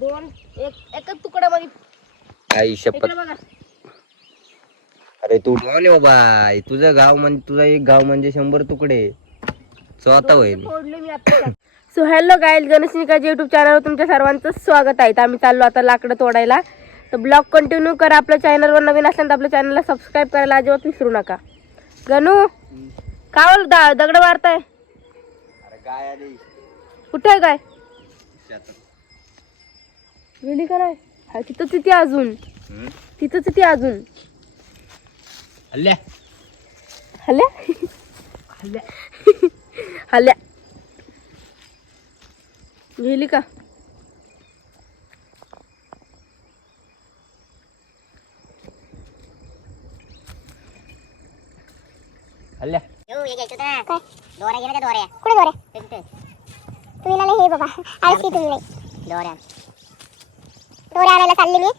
दोन एकच तुकडा मध्ये आई शपथ. बघा. अरे तू बोले बाबा, तुझं गाव म्हणजे तुझा एक गाव म्हणजे 100 तुकडे स्वतः होईल. फोडले मी आता. So hello guys, Ganesh Nikaji YouTube चॅनलवर तुमच्या सर्वांचं स्वागत आहे. आम्ही चाललो आता लाकडं तोडायला. तर ब्लॉग कंटिन्यू करा. आपल्या चॅनलवर नवीन असेल तर आपल्या चॅनलला सबस्क्राईब करायला अजिबात विसरू नका. गणू कावल दगड मारताय? अरे काय आली कुठे आहे काय गेली का नाही? हा तिथंच ती अजून, तिथंच ती अजून. हल्ल्या हल्ल्या हल्ल्या हल्ल्या गेली का? हल्ल्या दोऱ्या गेल्या का? दोऱ्या कुठे? दोऱ्या तुम्ही ना हे बाबा आळस की तुम्ही दोऱ्या आणायला चालली मी,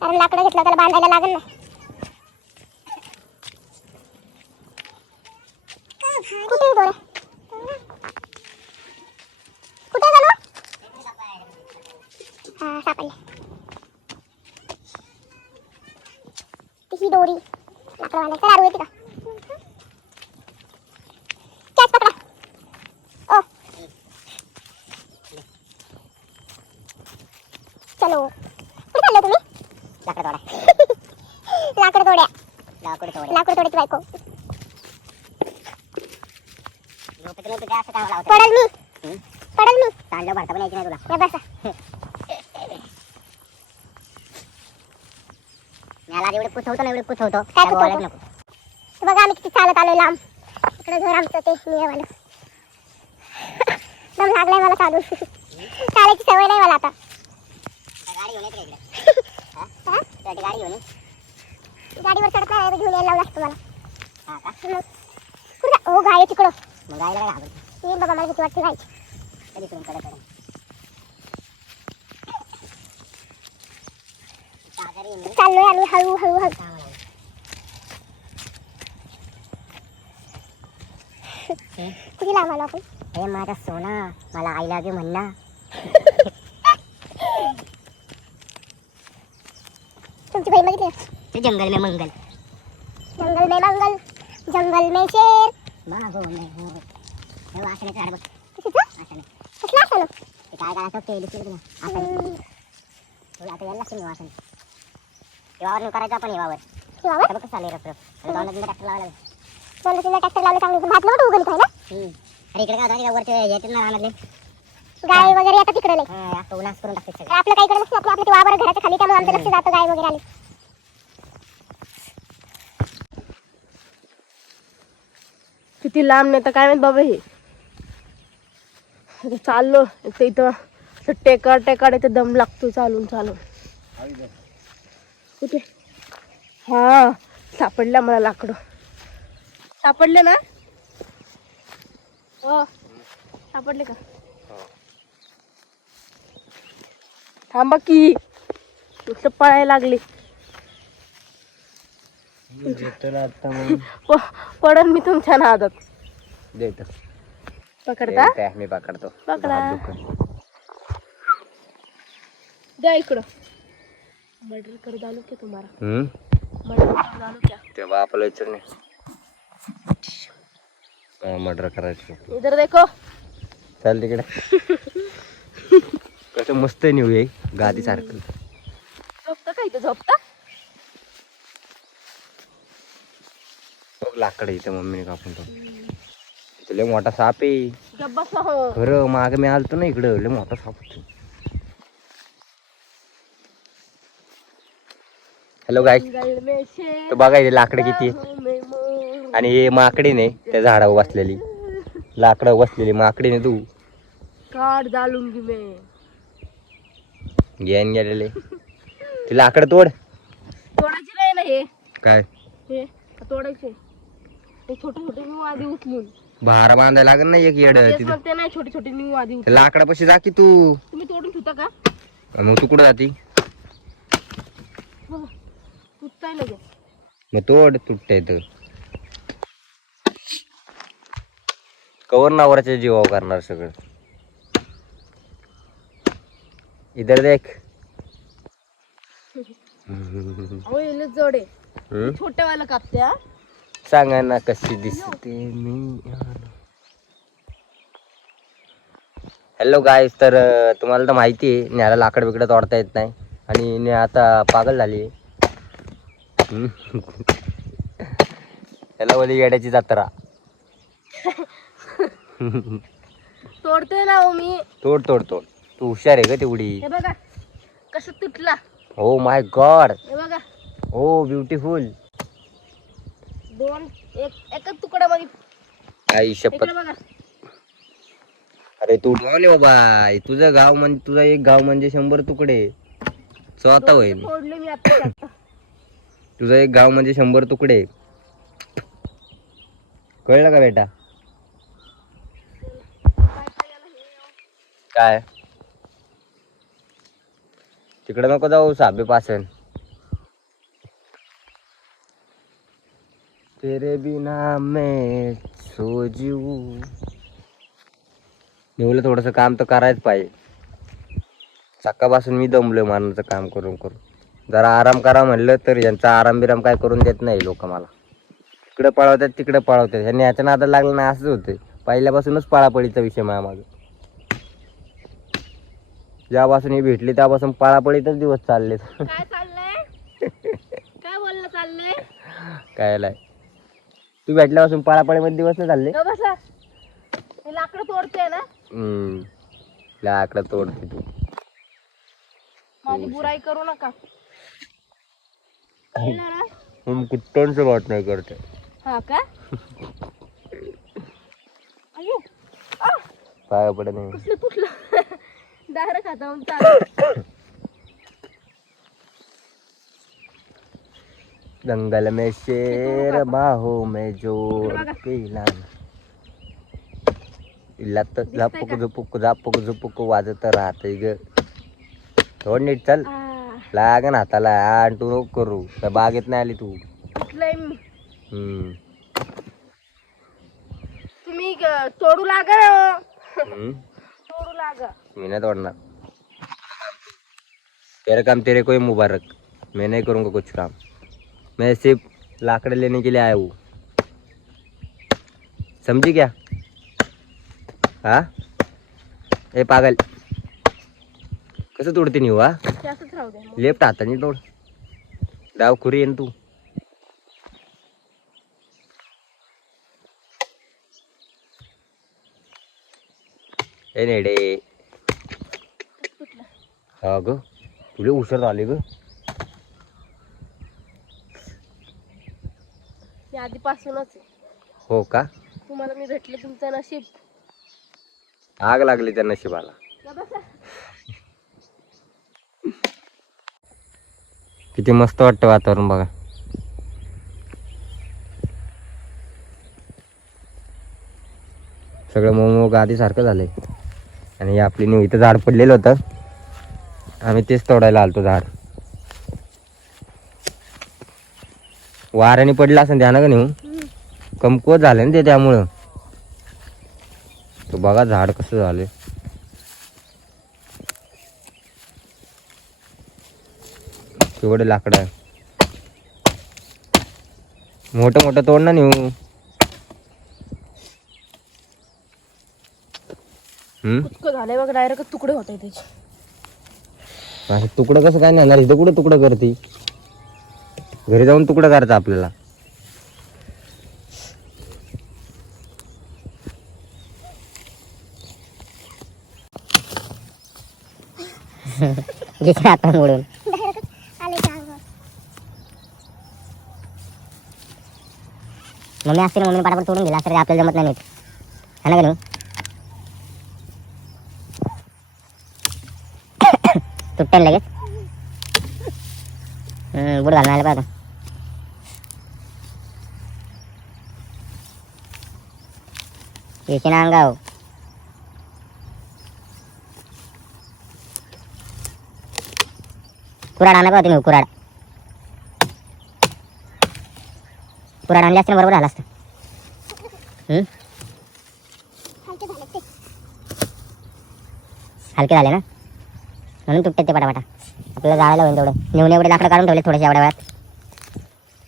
कारण लाकडं घेतलं त्याला बांधायला लागेल ना. कुठे दोऱ्या? कुठे झालो? हा सापडल्या. ही दोरी लाकडं बांधायचं लाडू येते का? कॅच पकडा. ओ चलो, कुठे चालले तुम्ही? लाकड तोड्या. लाकड तोड्याची बायको. पडल मी. चांगलं भरता पण यायची नाही तुला. बसा. मला एवढे पुसवतो ना, एवढे पुसवतो. काय पुसवतो? बघा आम्ही किती चालत आलोय लांब. इकडे घर आमचं ते निळेवालं. दम लागलाय मला चालून. चालायची सवय नाही मला आता. गाडी घेऊन येते इकडे. गाडी घेऊन गाडीवर चढत नाही, घेऊन यायला लावलं असतं मला. कुठं? हो गाय तिकडं. मग गायला काय घाबरते? ये बाबा, मला किती वाटते गायची. कधी करून कडे चाललोय आम्ही हळू हळू हळू. कुठे लांब आलो आपण? हे माझा सोना, मला आय लव्ह यू म्हण ना. तुमची बहीण बघितली ना? ते जंगल में मंगल, जंगल में मंगल, जंगल में शेर, बागों में मोर. हे वासने झाड बघ. कशाचं? कसलं असं? ते काय काय असं ते दिसलं ना असं. तुला आता यायला लागतं मी वासन. वावर करायचं आपण. वावर बघ कसं आले रफ. दोनदा ट्रॅक्टर लावायला ट्रॅक्टर लावलं चांगलं. भातलं मोठं उगल काय ना. अरे इकडे काय होतं वरती येतात ना रानातले गाय वगैरे येतात तिकडे. नाही उन्हास करून टाकते सगळं. आपलं काही इकडे नसतं. आपलं ते वावर घराच्या खाली, त्यामुळे आमचं लक्ष जातं गाय वगैरे आली. किती लांब नाही तर काय माहित बाबा. हे चाललो ते इथं टेकाड इथे दम लागतो चालून. कुठे? हा सापडल्या मला लाकडं. सापडले ना? हो सापडले का? थांबा की, नुसतं पळायला लागले. पडन मी तुमच्या नादात. देतो पकडता? मी पकडतो. पकडा. द्या इकडं. मर्डर कर डालो क्या तुम्हारा? मर्डर कर डालो क्या? तेव्हा आपलं विचार नाही. मर्डर करायचं. इधर देखो. चाल तिकडे. कसं मस्त न्यू आहे गादी सारखं. झोपता का इथं? झोपता लाकड इथं मम्मीने कापून तुला मोठा साप आहे. गब्बस हो. खरं माग मी आलतो ना इकडं, लय मोठा साप होतो. हॅलो गाईस, तर बघा इथे लाकडं किती आहे. आणि हे माकडी नाही त्या झाडावर बसलेली. लाकडं बसलेली माकडी नाही. तू काट डालूंगी मैं. घेऊन गेलेले ते लाकडं तोड. तोडायची नाही ना हे. काय हे तोडायचे? ते छोटे छोटे निऊ आधी उचलून भारा बांधायला लागेल ना एक येड. ते नाही, छोटे छोटे निऊ आधी उचलून. लाकडापाशी जा की तू. तुम्ही तोडून ठेवता का? मग तू कुठं जाती? तुटताय लगेच. मग तोड. तुटतंय तर कवर नावराच्या जीवावर करणार सगळं. इधर देख. अहो इले जोड आहे हम्म? छोट्यावाला कापते हा. सांगा ना कशी दिसते मी. हॅलो गाईस, तर तुम्हाला तर माहिती आहे न्याला लाकड बिकडं तोडता येत नाही आणि न्या आता पागल झाली. त्याला बोली येड्याची जत्रा. तोडते ना हो मी. तोड तोड तोड, तू हुशार आहे का तेवढी. हे बघा कसं तुटला. ओ माय गॉड, हे बघा ओ ब्युटिफुल. एकच तुकडा मध्ये. आई शपथ. इकडे बघा. अरे तू डॉन आहे बाबा. तुझं गाव म्हणजे तुझा एक गाव म्हणजे 100 तुकडे. स्वतः होईल. तोडले मी आता. तुझं एक गाव म्हणजे 100 तुकडे. कळलं का बेटा. काय तिकडे नको जाऊ, साबे पासन. तेरे बिना मैं सो जीऊ. निवलं थोडस काम तर करायच पाहिजे. सकाळपासून मी दमलोय मारण्याचं काम करून करून. जरा आराम करा म्हणलं तर यांचा आराम बिराम काय करून देत नाही लोक मला. तिकडे पळवतात तिकडे पळवतात. ह्यांनी याच्या नादाला लागलं ना असंच होते. पहिल्यापासूनच पळापळीचा विषय माझ्या मागं. जेव्हापासून ही भेटली तेव्हापासून पळापळीतच दिवस चालले. काय चाललंय काय बोलणं चाललंय. काय नाही, तू भेटल्यापासून पळापळीमध्ये दिवस नाही चालले. गं बसा. मी लाकडं तोडते ना. लाकडं तोडते तू. माझी बुराई करू नका. कळलं ना? हम कुत्तों से बात नहीं करते. हा का. अयो पाया पडे नाही. कसलं तुटलं. डायरेक्ट हातावून चालू. जंगल में शेर बाहों में जोर केला. इल्ला तर झापुक झुपुक झापुक झुपुक वाजत राहते ग. थोड नीट चल. लागन हाताला. तू नको करू. त्या बागेत नाही आली तू. तुटलंय मी. तुम्ही तोडू लागा ना. तोडू लागा. मैं नहीं तोड़ना. तेरा काम तेरे को ही मुबारक. मैं नहीं करूँगा कुछ काम. मैं सिर्फ लाकड़े लेने के लिए आया हूँ. समझी क्या. हाँ ए पागल, कसं तोडते नाही वा. जास्तच राहू द्या. लेफ्ट हाताने तोड. डाव खुरी येईन तू. ए नेडे. हा ग, तुला हुशार झाले ग. मी आधीपासूनच आहे. हो का. तुम्हाला मी भेटले तुमचं नशीब. आग लागली त्या नशिबाला. गं बसा. किती मस्त वाटतं वातावरण बघा. सगळं मोमो गादी सारखं झालंय. आणि आपली निव इथं झाड पडलेलं होतं. आम्ही तेच तोडायला आलतो झाड. वाऱ्याने पडलं असं ध्यान का नेऊ. कमकुवत झालं ना ते त्यामुळं. तो बघा झाड कसं झालंय. केवढे लाकडं आहे. मोठं मोठं तोड ना नेऊ. कुचकं झालंय बघ. डायरेक्ट तुकडे होत आहे त्याचे. असं तुकडं कसं काय नाही. इथं कुठं तुकडं करते. घरी जाऊन तुकडं करायचं आपल्याला. आता मोडून मम्मी असते ना. मम्मी पाठापट तोडून गेला असं आपल्याला जमत नाही नीट. हा ना. तुटते लगेच. बुड घालून आलं पाहतो. येशीना अंगाव. कुराड आणला पाहतो मी. कुराड आणले असते बरोबर झालं असतं. हलके झाले ना. म्हणून तुटते ते पटापटा. आपल्याला जायला होईल तेवढं. नेऊन एवढे लाकडं काढून ठेवले थोडेसे एवढ्या वेळात.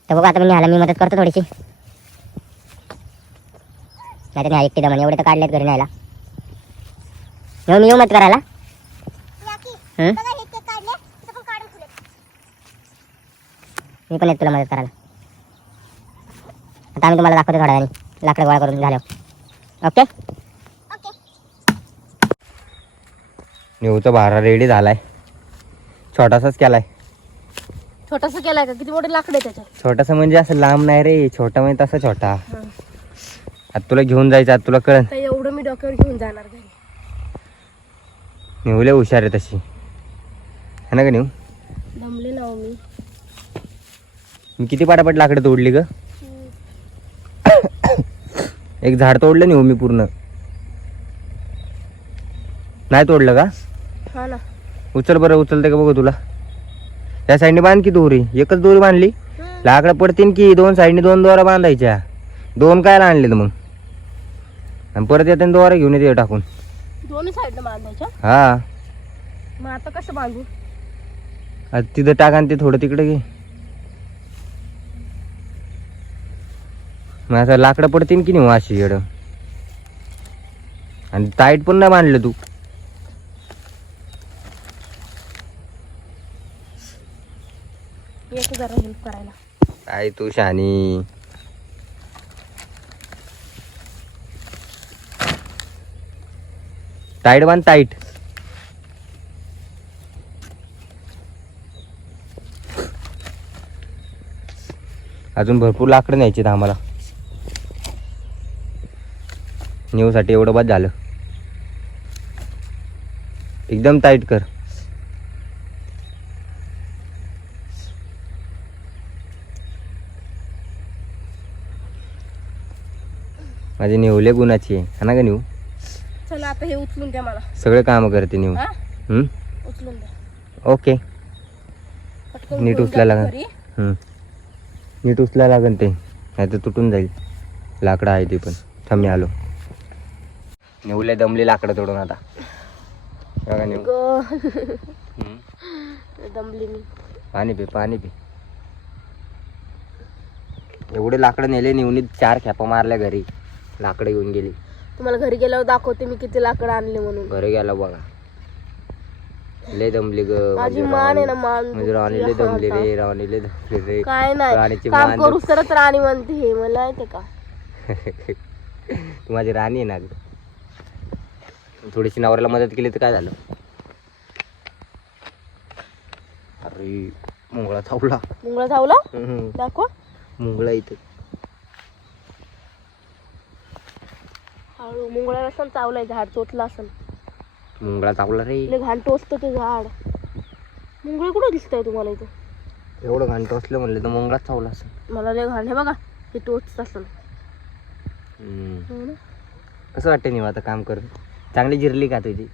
तर बघू आता मी न्यायला मी मदत करतो थोडीशी. नाही तर न्याय एकटी दमन एवढे तर काढलेत घरी न्यायला. येऊ मदत करायला. मी पण येत तुला मदत करायला. आता आम्ही तुम्हाला दाखवतो थोड्या वेळाने लाकडं गोळा करून झाल्यावर. ओके. नेऊचा भारा रेडी झालाय. छोटासाच केलाय. छोटासा केलाय का? किती मोठे लाकडं आहे त्याच्यात? छोटासा म्हणजे असं लांब नाही रे, छोटा म्हणजे तसा छोटा. आता तुला घेऊन जायचं, आता तुला कळन. तर एवढं मी डोक्यावर घेऊन जाणार घरी. नेऊ लय हुशार आहे तशी, है ना का नेऊ? दमले ना हो मी. मी किती पाटापट लाकडं तोडली ग. एक झाड तोडलं नेऊ मी पूर्ण. नाही तोडलं का? हा ना. उचल बरं, उचलते का बघू तुला. त्या साईडने बांध की दोरी. एकच दोरी बांधली लाकडं पडतील की. दोन साईडने दोन दोरा बांधायच्या. दोन काय आणले मग? आणि परत येताना दोरा घेऊन येते टाकून. दोन्ही साईडनं बांधायच्या. हा मग आता कसं बांधू? आता तिथं टाका आणि ते थोडं तिकडे घे. मग असं लाकडं पडतील की नाही अशी येडं. आणि टाईट पण नाही बांधलं तू. एक जरा हेल्प करायला. काय तू शानी. टाईट बांध टाईट. अजून भरपूर लाकडं न्यायची आम्हाला. नेऊसाठी एवढं बाद झालं. एकदम टाईट कर. माझी नेवले गुणाची आहे ना का नेऊ. चला आता हे उचलून द्या मला. सगळे काम करते नेऊ. हा? उचलून द्या. ओके. पटकन नीट घेऊन उचलायला जा लागेल. घरी. नीट उचलायला लागेल ते, नाही तर तुटून जाईल. लाकडं आहे ते पण. थांब मी आलो. नेऊले दमले लाकडं तोडून आता. बघा नेऊ. दमली मी. पाणी पे पाणी पे. एवढे लाकडं नेले नेऊन 4 खेपा मारल्या घरी. लाकडं घेऊन गेली. तुम्हाला घरी गेल्यावर दाखवते मी किती लाकडं आणले म्हणून. घरी गेला बघा. लय दमली ग. माझी मान आहे ना मान. म्हणजे राणीले दमली रे. राणीले दमली रे. काय नाही राणीची काम मान करू तरच राणी म्हणते हे मला येते का. तू माझी राणी आहे ना ग. थोडीशी नवऱ्याला मदत केली तर काय झालं. अरे मुंगळा चावला. मुंगळा चावला. दाखव. मुंगळा इथे. हळू. मुंगळा असं चावलाय. झाड चोचला असं. मुंगळा चावला रे. लय घाण टोचतं ते झाड. मुंगळ कुठं दिसतंय तुम्हाला इथं? एवढं घाण टोचलं म्हणलं तर मुंगळाच चावला असं. मला लय घाण. हे बघा हे टोचत असं. कसं वाटतं नाही आता काम करून? चांगली जिरली का तुझी?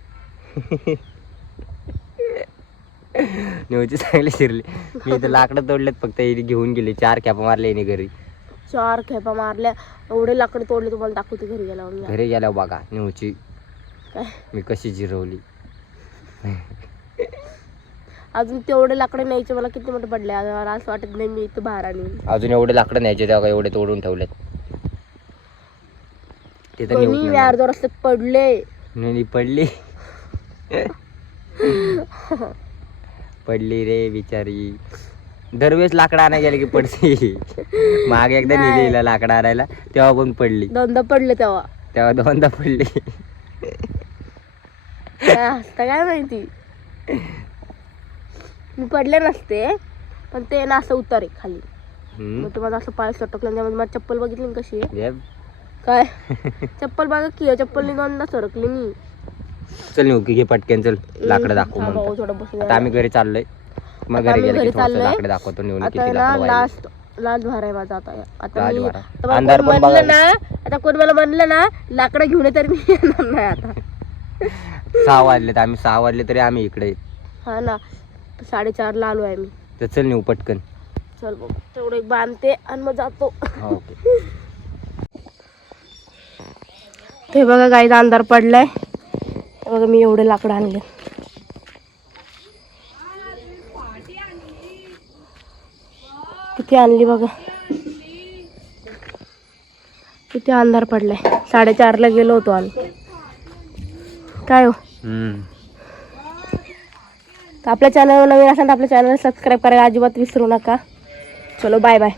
नेवची चांगली शिरली. मी इथं लाकडं तोडलेत फक्त. हिने घेऊन गेली. 4 खेपा मारले हिने घरी. 4 खेपा मारल्या. एवढे लाकडे तोडले तुम्हाला दाखवते घरी गेल्यावर मी. घरी गेल्यावर बघा नेवची काय मी कशी जिरवली. अजून तेवढे लाकडे न्यायचे मला किती मोठे पडले. मला असं वाटत नाही मी इथं बाहेर आणि अजून एवढे लाकडं न्यायचे तेव्हा एवढे तोडून ठेवलेत. ते तर नेऊच यार दोर रस्ते पडले. नाही पडली. पडली रे बिचारी. दरवेळेस लाकडं आणायला गेले की पडते. मागे एकदा नेलेला लाकडं आणायला तेव्हा पण पडली. दोनदा पडले तेव्हा. तेव्हा 2दा पडली. काय माहिती. मी पडले नसते पण ते ना असं उतारे खाली. मग ते माझं असं पाय सटकलं. त्यामध्ये माझी चप्पल बघितली ना कशी आहे. काय चप्पल बघा की. चप्पलनी 2दा सरकली मी. चल नेऊ की घे पटकन. चल लाकडं दाखवू मग. थोडं बसून आता आम्ही घरी चाललोय. मग घरी गेलं की थोडंसं लाकडं दाखवतो. नेऊन आता किती ना लाकडं वाहिली. लास्ट भार आहे माझा आता. आता लाज मी वारा. आता मला अंधार कोण पण म्हणलं बघायला. ना. आता कोण मला म्हणलं ना लाकडं घेऊन ये तर मी येणार नाही आता. 6 वाजले तर आम्ही 6 वाजले तरी आम्ही इकडे. हा ना. 4:30 आलो आहे मी. तर चल नेऊ पटकन. चल बघ तेवढं एक बांधते आणि मग जातो. ओके. ते बघा गाईचा अंधार पडलाय. बघा मी एवढे लाकडं आणले. किती आणली बघा. किती अंधार पडलाय. 4:30ला गेलो होतो आम्ही. काय हो, तर आपल्या चॅनलवर नवीन असाल तर आपल्या चॅनलला सबस्क्राईब करायला अजिबात विसरू नका. चलो बाय बाय.